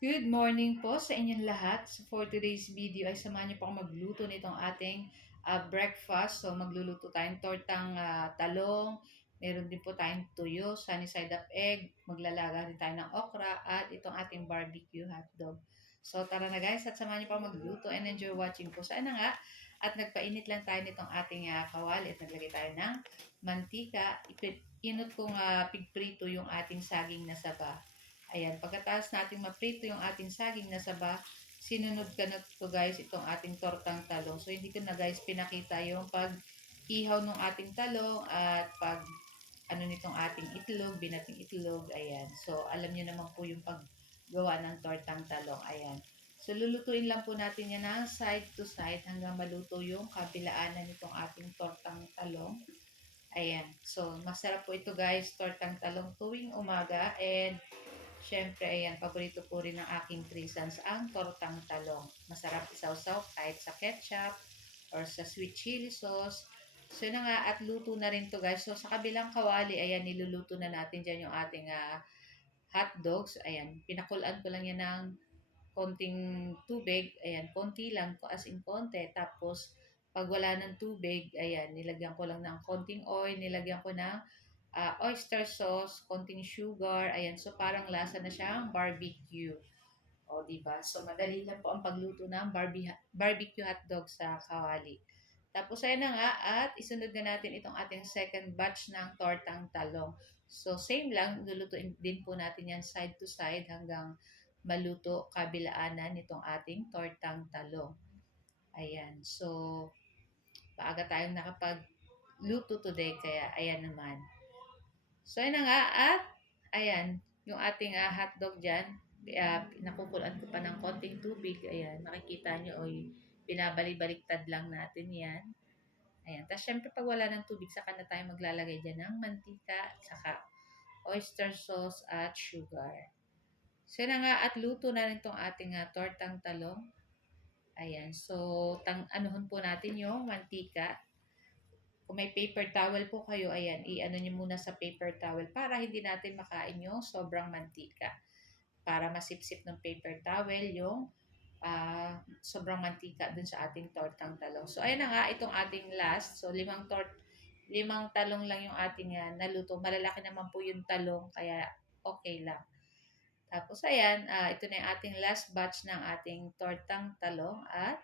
Good morning po sa inyong lahat. So for today's video ay samahan niyo po ako magluto nitong ating breakfast. So magluluto tayong tortang talong, meron din po tayong tuyo, sunny side up egg, maglalaga rin tayo ng okra at itong ating barbecue hotdog. So tara na guys at samahan niyo po ako magluto and enjoy watching po. Sana nga at nagpainit lang tayo nitong ating kawali at naglagay tayo ng mantika. Inot kong pigprito yung ating saging na saba. Ayan, pagkatapos natin maprito yung ating saging na saba, sinunod ka na to guys itong ating tortang talong. So hindi ko na guys pinakita yung pag ihaw ng ating talong at pag ano nitong ating itlog, binating itlog. Ayan. So alam niyo naman po yung paggawa ng tortang talong. Ayan. So lulutuin lang po natin yan ng side to side hanggang maluto yung kabilaanan nitong ating tortang talong. Ayan. So masarap po ito guys, tortang talong tuwing umaga and syempre, ayan, paborito po rin ng aking trisans ang tortang talong. Masarap isawsaw kahit sa ketchup or sa sweet chili sauce. So yun na nga, at luto na rin to guys. So sa kabilang kawali, ayan, niluluto na natin dyan yung ating hot dogs. Ayan, pinakulaan ko lang yan ng konting tubig. Ayan, konti lang, as in konti. Tapos, pag wala ng tubig, ayan, nilagyan ko lang ng konting oil, nilagyan ko ng oyster sauce, konting sugar, ayan. So, parang lasa na siyang barbecue. O, diba? So, madali lang po ang pagluto ng barbecue hotdog sa kawali. Tapos, ayan na nga, at isunod na natin itong ating second batch ng tortang talong. So, same lang, lulutuin din po natin yan side to side hanggang maluto kabilaanan nitong ating tortang talong. Ayan. So, paaga tayong nakapagluto today, kaya ayan naman. So, ayun na nga. At, ayan, yung ating hotdog dyan, nakukulan ko pa ng konting tubig. Ayan, makikita nyo, oy, binabalik-baliktad lang natin yan. Ayan. Tapos, syempre, pag wala ng tubig, saka na tayo maglalagay dyan ng mantika, saka oyster sauce at sugar. So, yun na nga. At luto na rin itong ating tortang talong. Ayan. So, anuhon po natin yung mantika. Kung may paper towel po kayo, ayan, i-ano nyo muna sa paper towel para hindi natin makain yung sobrang mantika. Para masipsip ng paper towel yung sobrang mantika dun sa ating tortang talong. So, ayan na nga, itong ating last. So, limang talong lang yung ating naluto. Malalaki naman po yung talong, kaya okay lang. Tapos, ayan, ito na yung ating last batch ng ating tortang talong at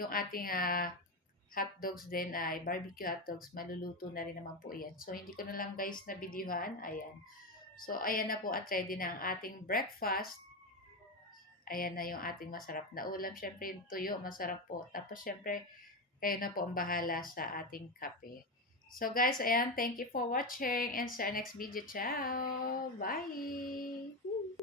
yung ating hot dogs din ay barbecue hot dogs, maluluto na rin naman po yan. So, hindi ko na lang guys na videohan. Ayan. So, ayan na po at ready na ang ating breakfast. Ayan na yung ating masarap na ulam. Syempre, yung tuyo, masarap po. Tapos, syempre, kayo na po ang bahala sa ating kape. So, guys, ayan, thank you for watching and sa next video. Ciao! Bye!